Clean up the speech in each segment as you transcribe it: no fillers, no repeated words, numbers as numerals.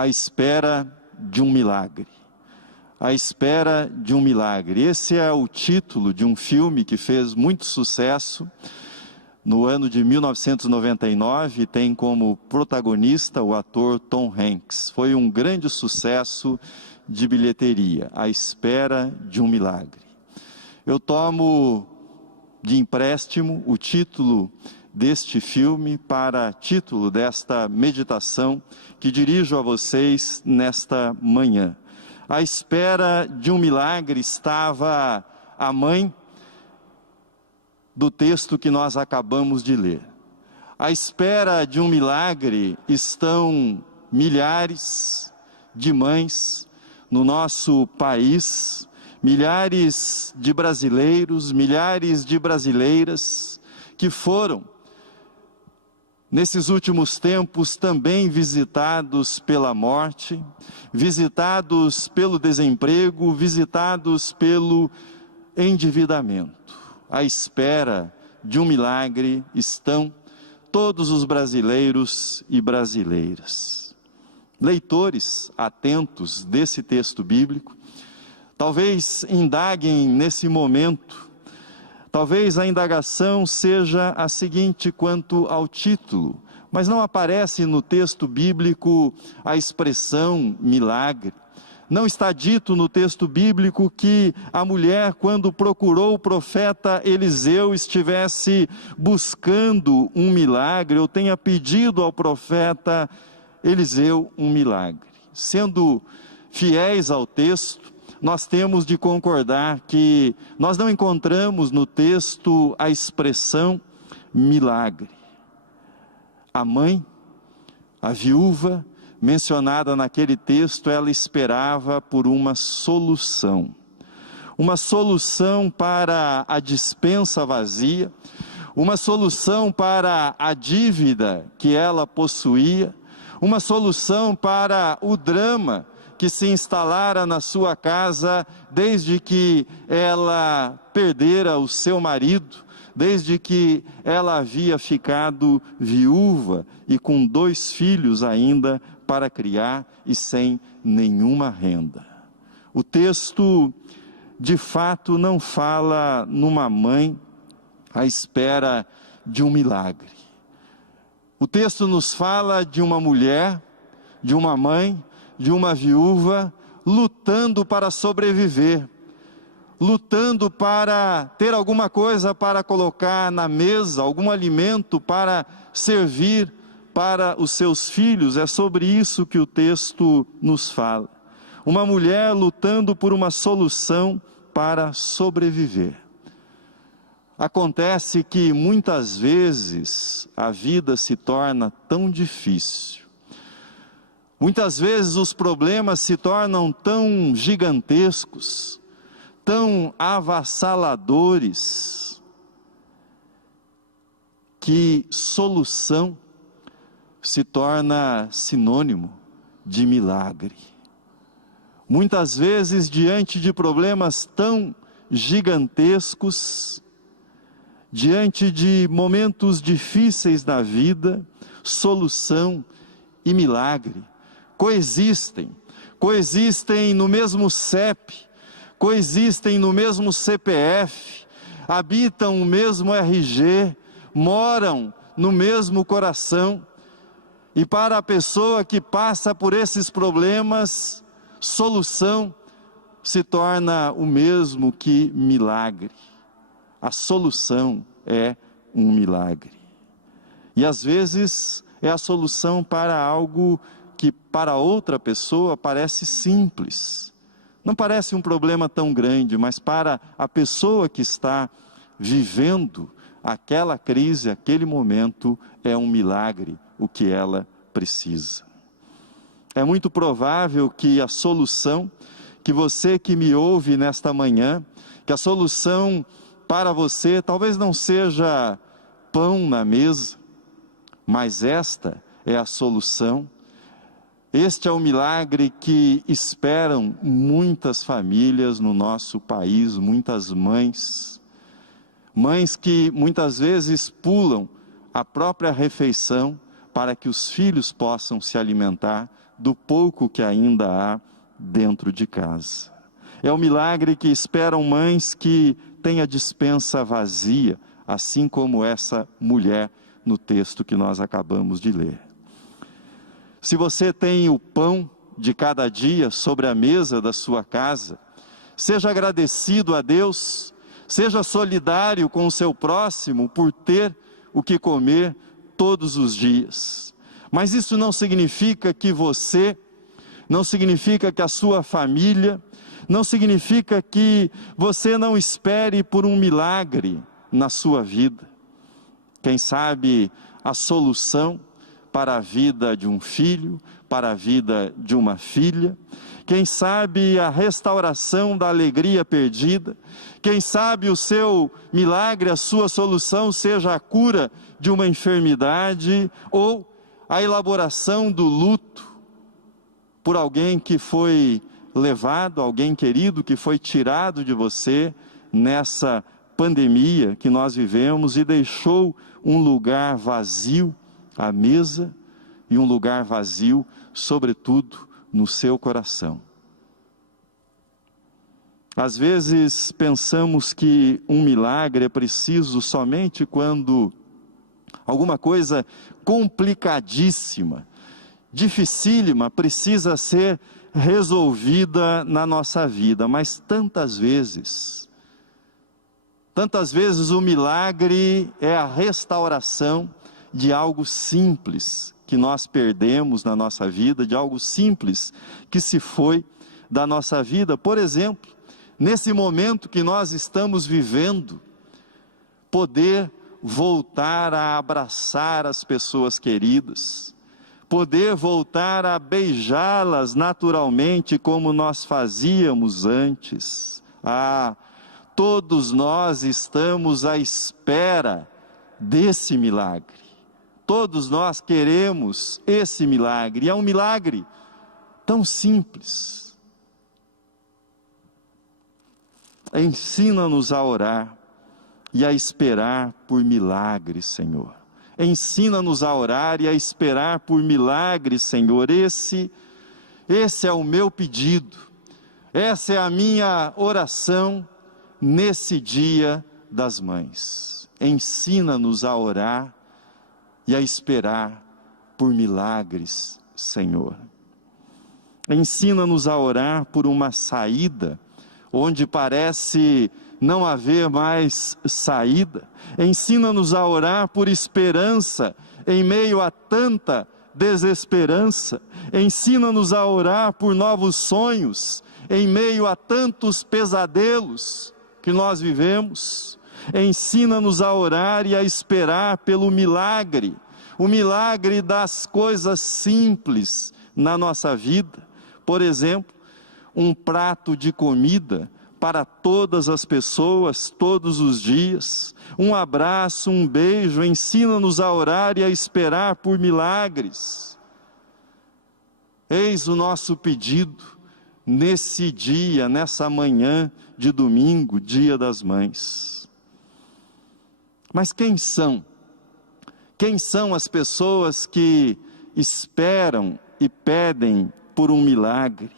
à espera de um milagre. À espera de um milagre. Esse é o título de um filme que fez muito sucesso no ano de 1999, tem como protagonista o ator Tom Hanks. Foi um grande sucesso de bilheteria, à espera de um milagre. Eu tomo de empréstimo o título deste filme para título desta meditação que dirijo a vocês nesta manhã. À espera de um milagre estava a mãe do texto que nós acabamos de ler. À espera de um milagre estão milhares de mães no nosso país, milhares de brasileiros, milhares de brasileiras que foram, nesses últimos tempos, também visitados pela morte, visitados pelo desemprego, visitados pelo endividamento. À espera de um milagre estão todos os brasileiros e brasileiras. Leitores atentos desse texto bíblico, talvez indaguem nesse momento, talvez a indagação seja a seguinte quanto ao título, mas não aparece no texto bíblico a expressão milagre. Não está dito no texto bíblico que a mulher, quando procurou o profeta Eliseu, estivesse buscando um milagre, ou tenha pedido ao profeta Eliseu um milagre. Sendo fiéis ao texto, nós temos de concordar que nós não encontramos no texto a expressão milagre. A mãe, a viúva, mencionada naquele texto, ela esperava por uma solução para a despensa vazia, uma solução para a dívida que ela possuía, uma solução para o drama que se instalara na sua casa desde que ela perdera o seu marido, desde que ela havia ficado viúva e com 2 filhos ainda para criar e sem nenhuma renda. O texto, de fato, não fala numa mãe à espera de um milagre. O texto nos fala de uma mulher, de uma mãe, de uma viúva, lutando para sobreviver, lutando para ter alguma coisa para colocar na mesa, algum alimento para servir para os seus filhos. É sobre isso que o texto nos fala. Uma mulher lutando por uma solução para sobreviver. Acontece que muitas vezes a vida se torna tão difícil. Muitas vezes os problemas se tornam tão gigantescos, tão avassaladores, que solução se torna sinônimo de milagre. Muitas vezes, diante de problemas tão gigantescos, diante de momentos difíceis da vida, solução e milagre coexistem no mesmo CEP, coexistem no mesmo CPF, habitam o mesmo RG, moram no mesmo coração. E para a pessoa que passa por esses problemas, solução se torna o mesmo que milagre. A solução é um milagre. E às vezes é a solução para algo que para outra pessoa parece simples. Não parece um problema tão grande, mas para a pessoa que está vivendo aquela crise, aquele momento, é um milagre o que ela precisa. É muito provável que a solução, que você que me ouve nesta manhã, que a solução para você talvez não seja pão na mesa, mas esta é a solução. Este é o milagre que esperam muitas famílias no nosso país, muitas mães que muitas vezes pulam a própria refeição para que os filhos possam se alimentar do pouco que ainda há dentro de casa. É o milagre que esperam mães que têm a despensa vazia, assim como essa mulher no texto que nós acabamos de ler. Se você tem o pão de cada dia sobre a mesa da sua casa, seja agradecido a Deus, seja solidário com o seu próximo por ter o que comer todos os dias. Mas isso não significa que você, não significa que a sua família, não significa que você não espere por um milagre na sua vida. Quem sabe a solução para a vida de um filho, para a vida de uma filha, quem sabe a restauração da alegria perdida, quem sabe o seu milagre, a sua solução seja a cura de uma enfermidade ou a elaboração do luto por alguém que foi levado, alguém querido que foi tirado de você nessa pandemia que nós vivemos e deixou um lugar vazio à mesa e um lugar vazio, sobretudo, no seu coração. Às vezes pensamos que um milagre é preciso somente quando alguma coisa complicadíssima, dificílima, precisa ser resolvida na nossa vida, mas tantas vezes o milagre é a restauração de algo simples que nós perdemos na nossa vida, de algo simples que se foi da nossa vida. Por exemplo, nesse momento que nós estamos vivendo, poder voltar a abraçar as pessoas queridas, poder voltar a beijá-las naturalmente como nós fazíamos antes. Todos nós estamos à espera desse milagre. Todos nós queremos esse milagre. E é um milagre tão simples. Ensina-nos a orar e a esperar por milagres, Senhor. Ensina-nos a orar e a esperar por milagres, Senhor. Esse é o meu pedido. Essa é a minha oração nesse Dia das Mães. Ensina-nos a orar e a esperar por milagres, Senhor. Ensina-nos a orar por uma saída onde parece não haver mais saída. Ensina-nos a orar por esperança em meio a tanta desesperança. Ensina-nos a orar por novos sonhos em meio a tantos pesadelos que nós vivemos. Ensina-nos a orar e a esperar pelo milagre, o milagre das coisas simples na nossa vida. Por exemplo, um prato de comida para todas as pessoas, todos os dias, um abraço, um beijo. Ensina-nos a orar e a esperar por milagres. Eis o nosso pedido nesse dia, nessa manhã de domingo, Dia das Mães. Mas quem são? Quem são as pessoas que esperam e pedem por um milagre?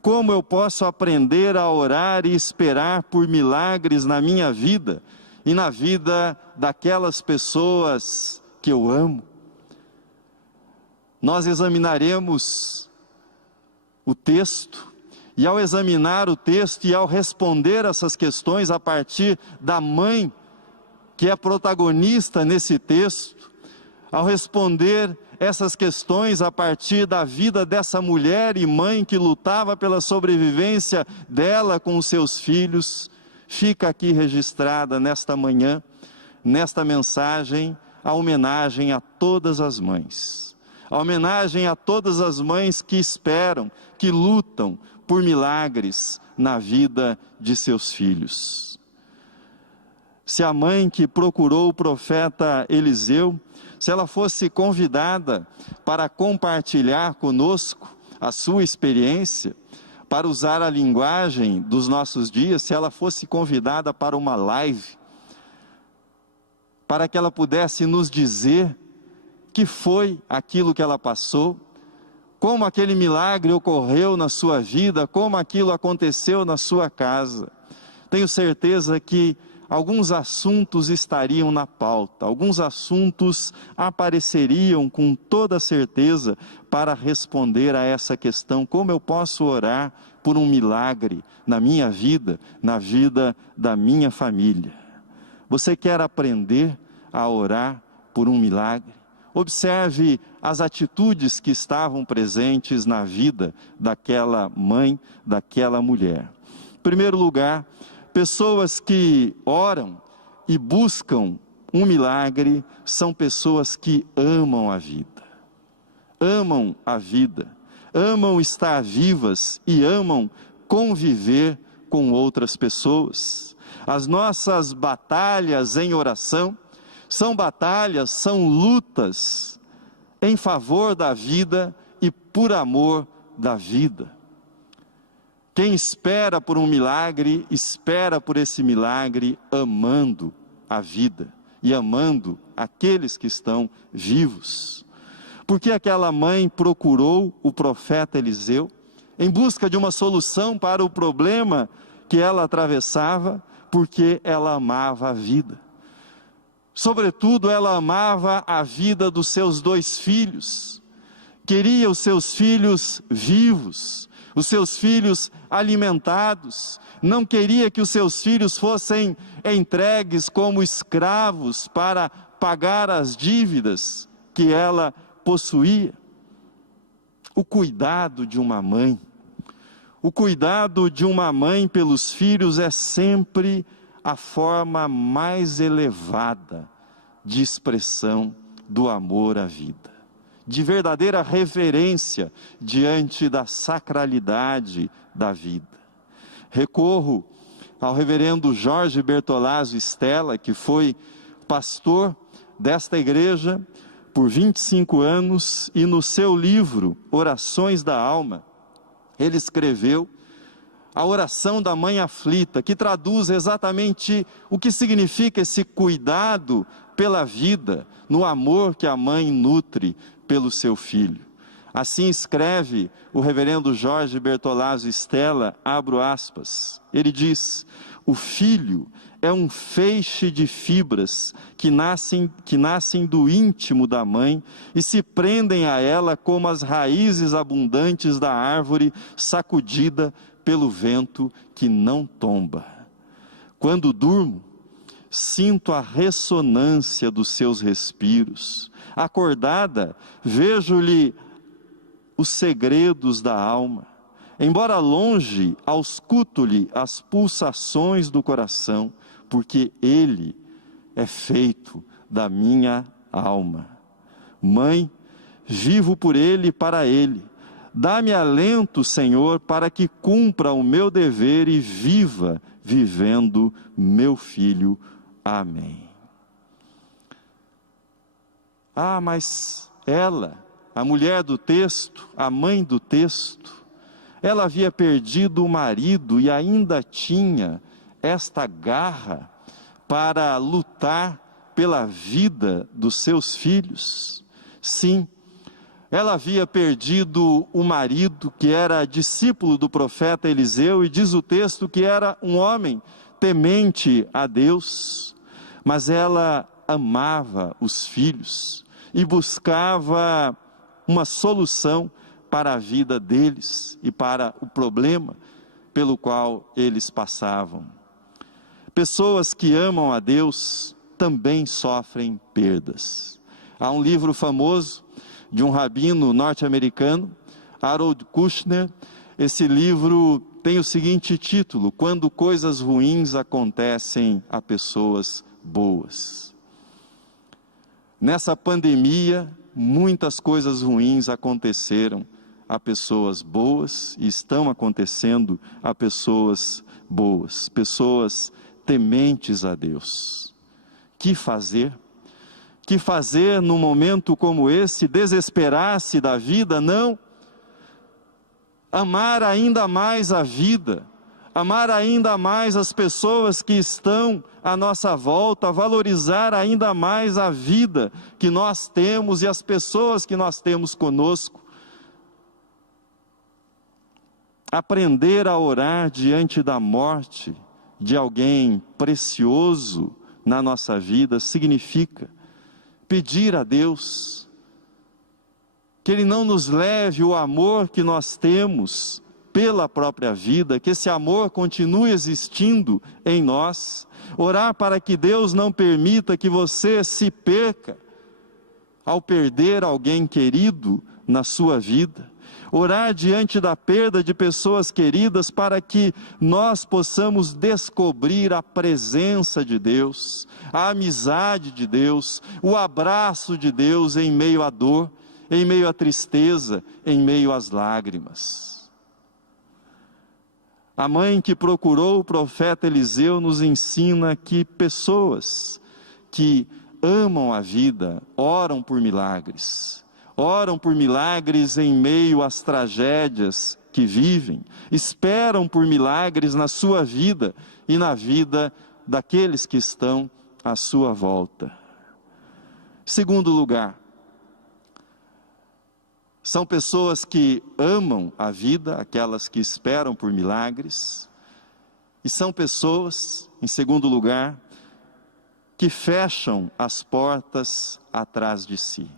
Como eu posso aprender a orar e esperar por milagres na minha vida e na vida daquelas pessoas que eu amo? Nós examinaremos o texto, e ao examinar o texto e ao responder essas questões a partir da mãe, que é protagonista nesse texto, ao responder essas questões a partir da vida dessa mulher e mãe que lutava pela sobrevivência dela com os seus filhos, fica aqui registrada nesta manhã, nesta mensagem, a homenagem a todas as mães. A homenagem a todas as mães que esperam, que lutam por milagres na vida de seus filhos. Se a mãe que procurou o profeta Eliseu, se ela fosse convidada para compartilhar conosco a sua experiência, para usar a linguagem dos nossos dias, se ela fosse convidada para uma live, para que ela pudesse nos dizer que foi aquilo que ela passou, como aquele milagre ocorreu na sua vida, como aquilo aconteceu na sua casa. Tenho certeza que alguns assuntos estariam na pauta, alguns assuntos apareceriam com toda certeza para responder a essa questão: como eu posso orar por um milagre na minha vida, na vida da minha família? Você quer aprender a orar por um milagre? Observe as atitudes que estavam presentes na vida daquela mãe, daquela mulher. Em primeiro lugar, pessoas que oram e buscam um milagre são pessoas que amam a vida. Amam a vida, amam estar vivas e amam conviver com outras pessoas. As nossas batalhas em oração são batalhas, são lutas em favor da vida e por amor da vida. Quem espera por um milagre, espera por esse milagre amando a vida e amando aqueles que estão vivos. Porque aquela mãe procurou o profeta Eliseu em busca de uma solução para o problema que ela atravessava, porque ela amava a vida. Sobretudo, ela amava a vida dos seus 2 filhos. Queria os seus filhos vivos, os seus filhos alimentados. Não queria que os seus filhos fossem entregues como escravos para pagar as dívidas que ela possuía. O cuidado de uma mãe, o cuidado de uma mãe pelos filhos é sempre a forma mais elevada de expressão do amor à vida, de verdadeira reverência diante da sacralidade da vida. Recorro ao reverendo Jorge Bertolazzo Stella, que foi pastor desta igreja por 25 anos, e no seu livro Orações da Alma, ele escreveu a oração da mãe aflita, que traduz exatamente o que significa esse cuidado pela vida, no amor que a mãe nutre pelo seu filho. Assim escreve o reverendo Jorge Bertolazzo Stella, abro aspas, ele diz: o filho é um feixe de fibras que nascem do íntimo da mãe e se prendem a ela como as raízes abundantes da árvore sacudida pelo vento que não tomba. Quando durmo, sinto a ressonância dos seus respiros. Acordada, vejo-lhe os segredos da alma. Embora longe, ausculto-lhe as pulsações do coração, porque ele é feito da minha alma. Mãe, vivo por ele e para ele. Dá-me alento, Senhor, para que cumpra o meu dever e viva vivendo meu filho. Amém. Ah, mas ela, a mulher do texto, a mãe do texto, ela havia perdido o marido e ainda tinha esta garra para lutar pela vida dos seus filhos. Sim, ela havia perdido o marido que era discípulo do profeta Eliseu, e diz o texto que era um homem temente a Deus, mas ela amava os filhos e buscava uma solução para a vida deles e para o problema pelo qual eles passavam. Pessoas que amam a Deus também sofrem perdas. Há um livro famoso de um rabino norte-americano, Harold Kushner. Esse livro tem o seguinte título: Quando coisas ruins acontecem a pessoas boas. Nessa pandemia, muitas coisas ruins aconteceram a pessoas boas e estão acontecendo a pessoas boas, pessoas tementes a Deus. Que fazer? Que fazer num momento como esse? Desesperar-se da vida? Não. Amar ainda mais a vida, amar ainda mais as pessoas que estão à nossa volta, valorizar ainda mais a vida que nós temos e as pessoas que nós temos conosco. aprender a orar diante da morte de alguém precioso na nossa vida significa pedir a Deus que Ele não nos leve o amor que nós temos pela própria vida, que esse amor continue existindo em nós. Orar para que Deus não permita que você se perca ao perder alguém querido na sua vida. Orar diante da perda de pessoas queridas para que nós possamos descobrir a presença de Deus, a amizade de Deus, o abraço de Deus em meio à dor, em meio à tristeza, em meio às lágrimas. A mãe que procurou o profeta Eliseu nos ensina que pessoas que amam a vida oram por milagres em meio às tragédias que vivem, esperam por milagres na sua vida e na vida daqueles que estão à sua volta. Segundo lugar, são pessoas que amam a vida, aquelas que esperam por milagres, e são pessoas, em segundo lugar, que fecham as portas atrás de si.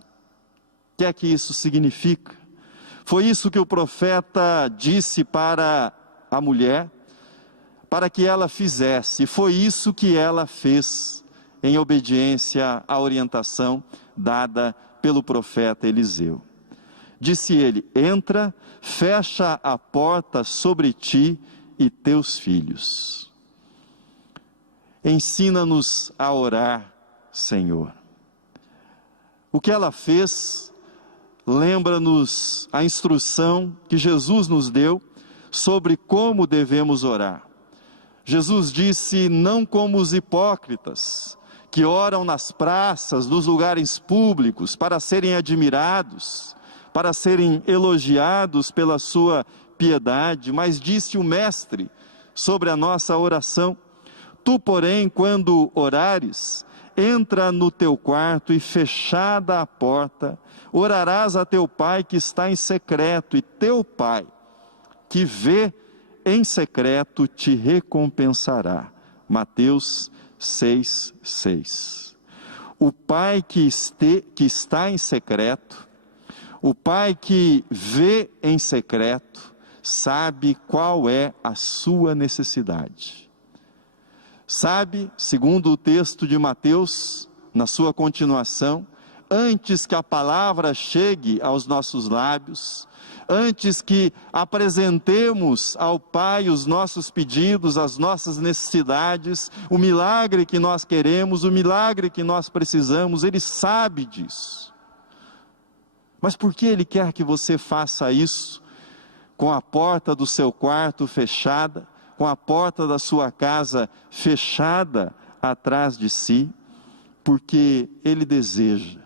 O que é que isso significa? Foi isso que o profeta disse para a mulher, para que ela fizesse, e foi isso que ela fez, em obediência à orientação dada pelo profeta Eliseu. Disse ele: entra, fecha a porta sobre ti e teus filhos. Ensina-nos a orar, Senhor. O que ela fez lembra-nos a instrução que Jesus nos deu sobre como devemos orar. Jesus disse: não como os hipócritas, que oram nas praças, nos lugares públicos, para serem admirados, para serem elogiados pela sua piedade, mas disse o Mestre sobre a nossa oração: tu, porém, quando orares, entra no teu quarto e, fechada a porta, orarás a teu Pai que está em secreto, e teu Pai, que vê em secreto, te recompensará. Mateus 6:6. O Pai que está em secreto, o Pai que vê em secreto, sabe qual é a sua necessidade. Sabe, segundo o texto de Mateus, na sua continuação, antes que a palavra chegue aos nossos lábios, antes que apresentemos ao Pai os nossos pedidos, as nossas necessidades, o milagre que nós queremos, o milagre que nós precisamos, Ele sabe disso. Mas por que Ele quer que você faça isso com a porta do seu quarto fechada, com a porta da sua casa fechada atrás de si? Porque Ele deseja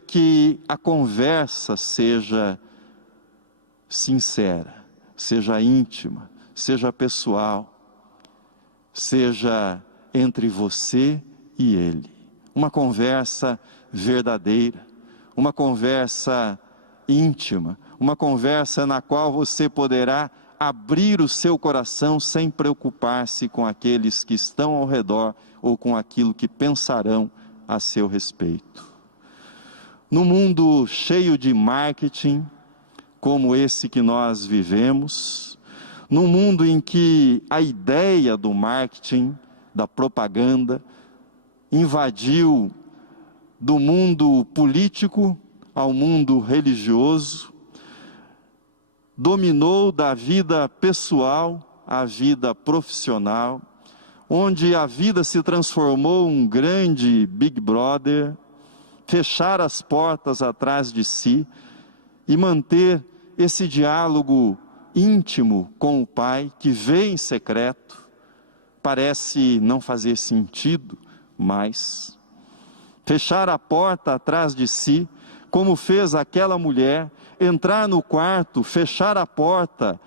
que a conversa seja sincera, seja íntima, seja pessoal, seja entre você e Ele. Uma conversa verdadeira, uma conversa íntima, uma conversa na qual você poderá abrir o seu coração sem preocupar-se com aqueles que estão ao redor ou com aquilo que pensarão a seu respeito. No mundo cheio de marketing, como esse que nós vivemos, num mundo em que a ideia do marketing, da propaganda, invadiu do mundo político ao mundo religioso, dominou da vida pessoal à vida profissional, onde a vida se transformou um grande Big Brother, fechar as portas atrás de si e manter esse diálogo íntimo com o Pai, que vê em secreto, parece não fazer sentido mais. Fechar a porta atrás de si, como fez aquela mulher, entrar no quarto, fechar a porta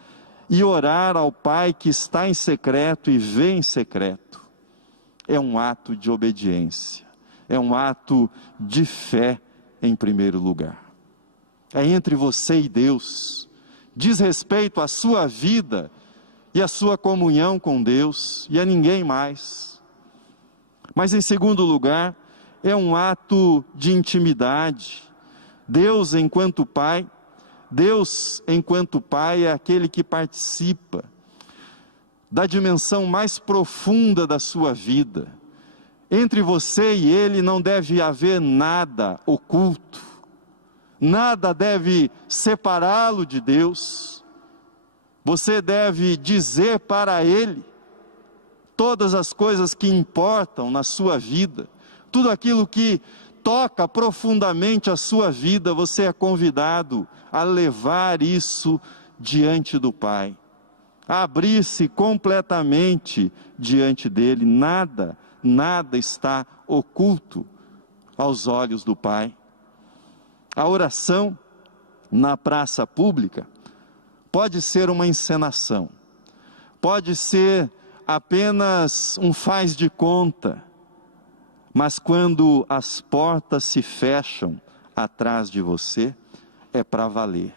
e orar ao Pai que está em secreto e vê em secreto, é um ato de obediência, é um ato de fé em primeiro lugar. É entre você e Deus diz respeito à sua vida e à sua comunhão com Deus e a ninguém mais. Mas em segundo lugar, é um ato de intimidade. Deus enquanto Pai é aquele que participa da dimensão mais profunda da sua vida. Entre você e Ele não deve haver nada oculto, nada deve separá-lo de Deus. Você deve dizer para Ele todas as coisas que importam na sua vida, tudo aquilo que toca profundamente a sua vida, você é convidado a levar isso diante do Pai, a abrir-se completamente diante dele. Nada está oculto aos olhos do Pai. A oração na praça pública pode ser uma encenação, pode ser apenas um faz de conta, mas quando as portas se fecham atrás de você, é para valer.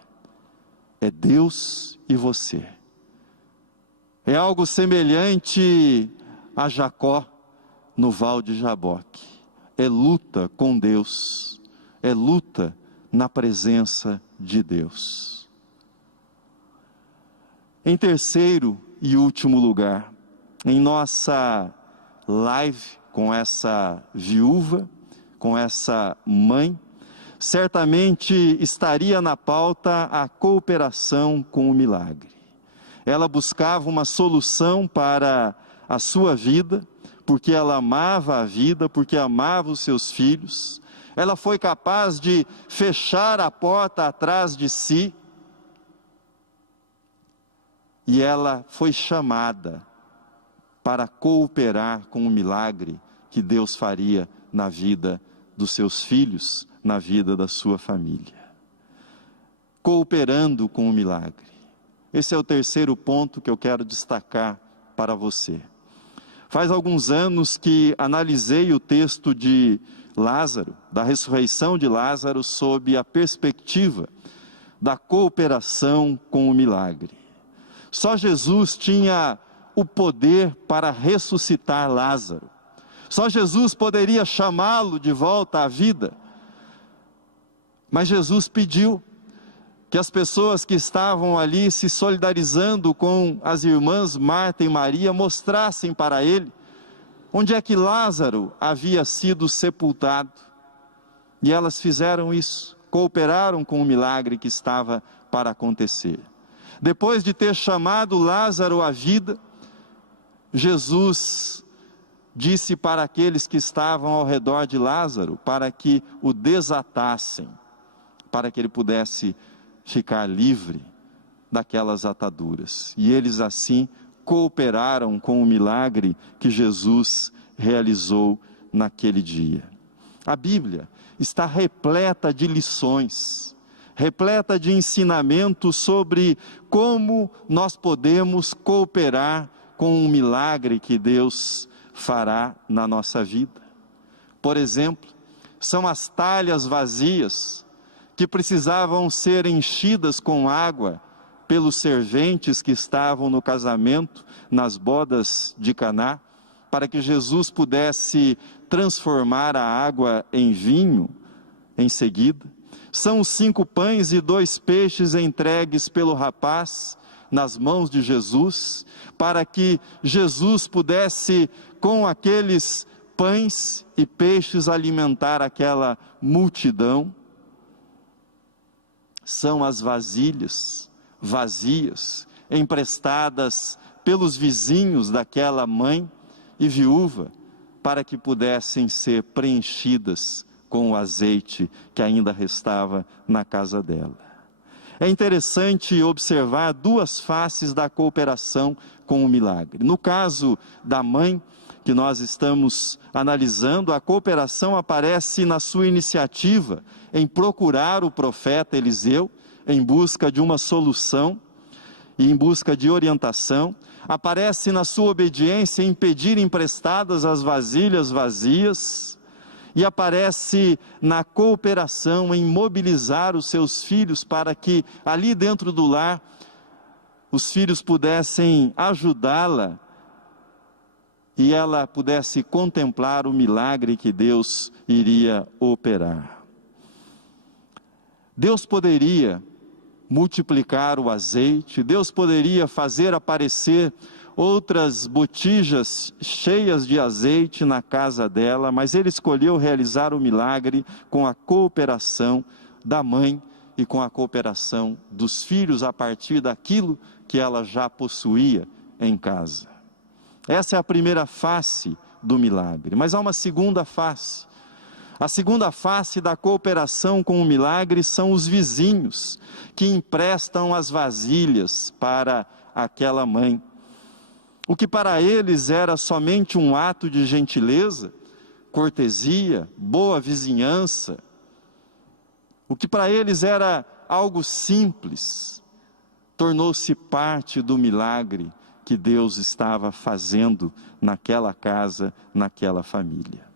É Deus e você. É algo semelhante a Jacó no Val de Jaboque. É luta com Deus, é luta na presença de Deus. Em terceiro e último lugar, em nossa live com essa viúva, com essa mãe, certamente estaria na pauta a cooperação com o milagre. Ela buscava uma solução para a sua vida, porque ela amava a vida, porque amava os seus filhos. Ela foi capaz de fechar a porta atrás de si, e ela foi chamada para cooperar com o milagre que Deus faria na vida dos seus filhos, na vida da sua família. Cooperando com o milagre. Esse é o terceiro ponto que eu quero destacar para você. Faz alguns anos que analisei o texto de Lázaro, da ressurreição de Lázaro, sob a perspectiva da cooperação com o milagre. Só Jesus tinha o poder para ressuscitar Lázaro. Só Jesus poderia chamá-lo de volta à vida. Mas Jesus pediu que as pessoas que estavam ali se solidarizando com as irmãs Marta e Maria mostrassem para ele onde é que Lázaro havia sido sepultado. E elas fizeram isso, cooperaram com o milagre que estava para acontecer. Depois de ter chamado Lázaro à vida, Jesus disse para aqueles que estavam ao redor de Lázaro, para que o desatassem, para que ele pudesse ficar livre daquelas ataduras. E eles assim cooperaram com o milagre que Jesus realizou naquele dia. A Bíblia está repleta de lições, repleta de ensinamentos sobre como nós podemos cooperar com o milagre que Deus fará na nossa vida. Por exemplo, são as talhas vazias que precisavam ser enchidas com água pelos serventes que estavam no casamento, nas bodas de Caná, para que Jesus pudesse transformar a água em vinho em seguida. São os 5 pães e 2 peixes entregues pelo rapaz nas mãos de Jesus, para que Jesus pudesse, com aqueles pães e peixes, alimentar aquela multidão. São as vasilhas vazias, emprestadas pelos vizinhos daquela mãe e viúva, para que pudessem ser preenchidas com o azeite que ainda restava na casa dela. É interessante observar 2 faces da cooperação com o milagre. No caso da mãe, que nós estamos analisando, a cooperação aparece na sua iniciativa em procurar o profeta Eliseu, em busca de uma solução e em busca de orientação. Aparece na sua obediência em pedir emprestadas as vasilhas vazias, e aparece na cooperação em mobilizar os seus filhos para que ali dentro do lar os filhos pudessem ajudá-la e ela pudesse contemplar o milagre que Deus iria operar. Deus poderia multiplicar o azeite, Deus poderia fazer aparecer outras botijas cheias de azeite na casa dela, mas Ele escolheu realizar o milagre com a cooperação da mãe e com a cooperação dos filhos a partir daquilo que ela já possuía em casa. Essa é a primeira face do milagre, mas há uma segunda face. A segunda face da cooperação com o milagre são os vizinhos, que emprestam as vasilhas para aquela mãe. O que para eles era somente um ato de gentileza, cortesia, boa vizinhança, o que para eles era algo simples, tornou-se parte do milagre que Deus estava fazendo naquela casa, naquela família.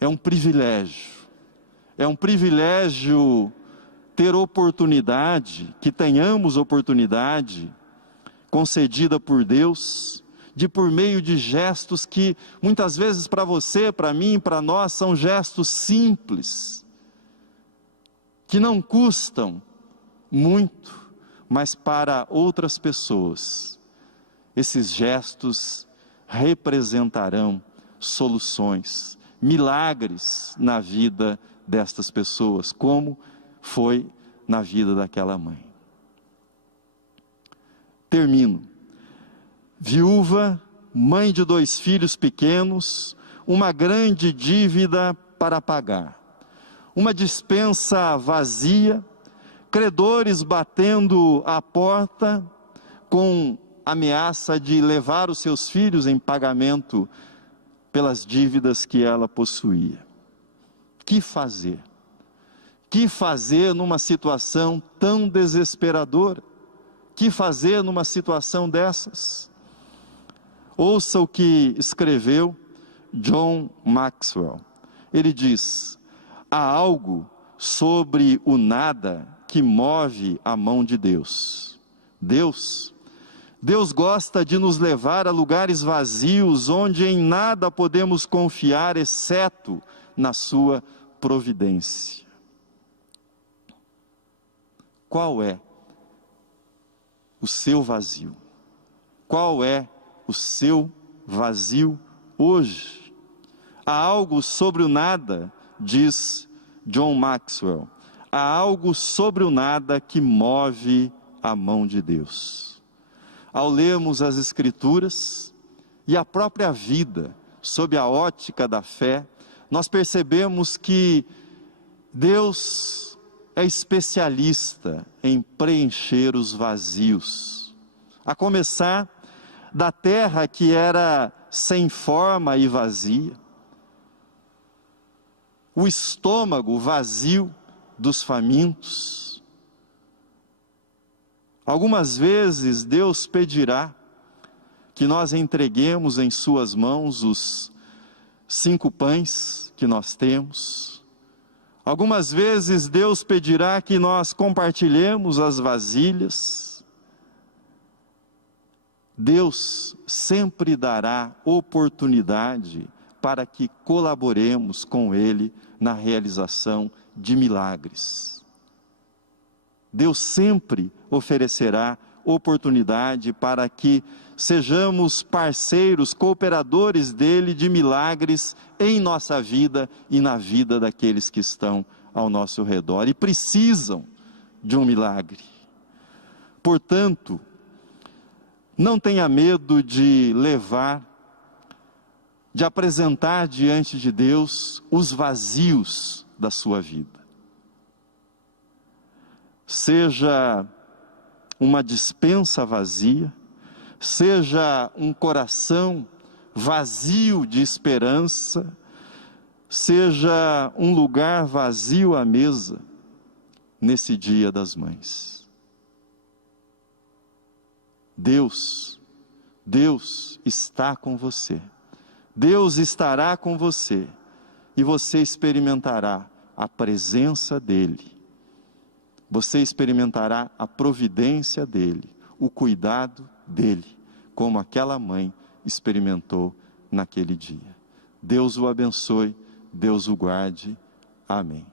É um privilégio ter oportunidade, que tenhamos oportunidade concedida por Deus, de por meio de gestos que muitas vezes para você, para mim, para nós, são gestos simples, que não custam muito, mas para outras pessoas, esses gestos representarão soluções, milagres na vida destas pessoas, como foi na vida daquela mãe. Termino. Viúva, mãe de 2 filhos pequenos, uma grande dívida para pagar, uma despensa vazia, credores batendo à porta com ameaça de levar os seus filhos em pagamento pelas dívidas que ela possuía. Que fazer? Que fazer numa situação tão desesperadora? Que fazer numa situação dessas? Ouça o que escreveu John Maxwell. Ele diz: há algo sobre o nada que move a mão de Deus. Deus gosta de nos levar a lugares vazios, onde em nada podemos confiar, exceto na sua providência. Qual é o seu vazio? Qual é o seu vazio hoje? Há algo sobre o nada, diz John Maxwell, há algo sobre o nada que move a mão de Deus. Ao lermos as Escrituras e a própria vida, sob a ótica da fé, nós percebemos que Deus é especialista em preencher os vazios, a começar da terra que era sem forma e vazia, o estômago vazio dos famintos. Algumas vezes Deus pedirá que nós entreguemos em suas mãos os 5 pães que nós temos. Algumas vezes Deus pedirá que nós compartilhemos as vasilhas. Deus sempre dará oportunidade para que colaboremos com Ele na realização de milagres. Deus sempre oferecerá oportunidade para que sejamos parceiros, cooperadores dele de milagres em nossa vida e na vida daqueles que estão ao nosso redor e precisam de um milagre. Portanto, não tenha medo de apresentar diante de Deus os vazios da sua vida. Seja uma despensa vazia, seja um coração vazio de esperança, seja um lugar vazio à mesa, nesse Dia das Mães. Deus está com você. Deus estará com você e você experimentará a presença dEle. Você experimentará a providência dEle, o cuidado dEle, como aquela mãe experimentou naquele dia. Deus o abençoe, Deus o guarde. Amém.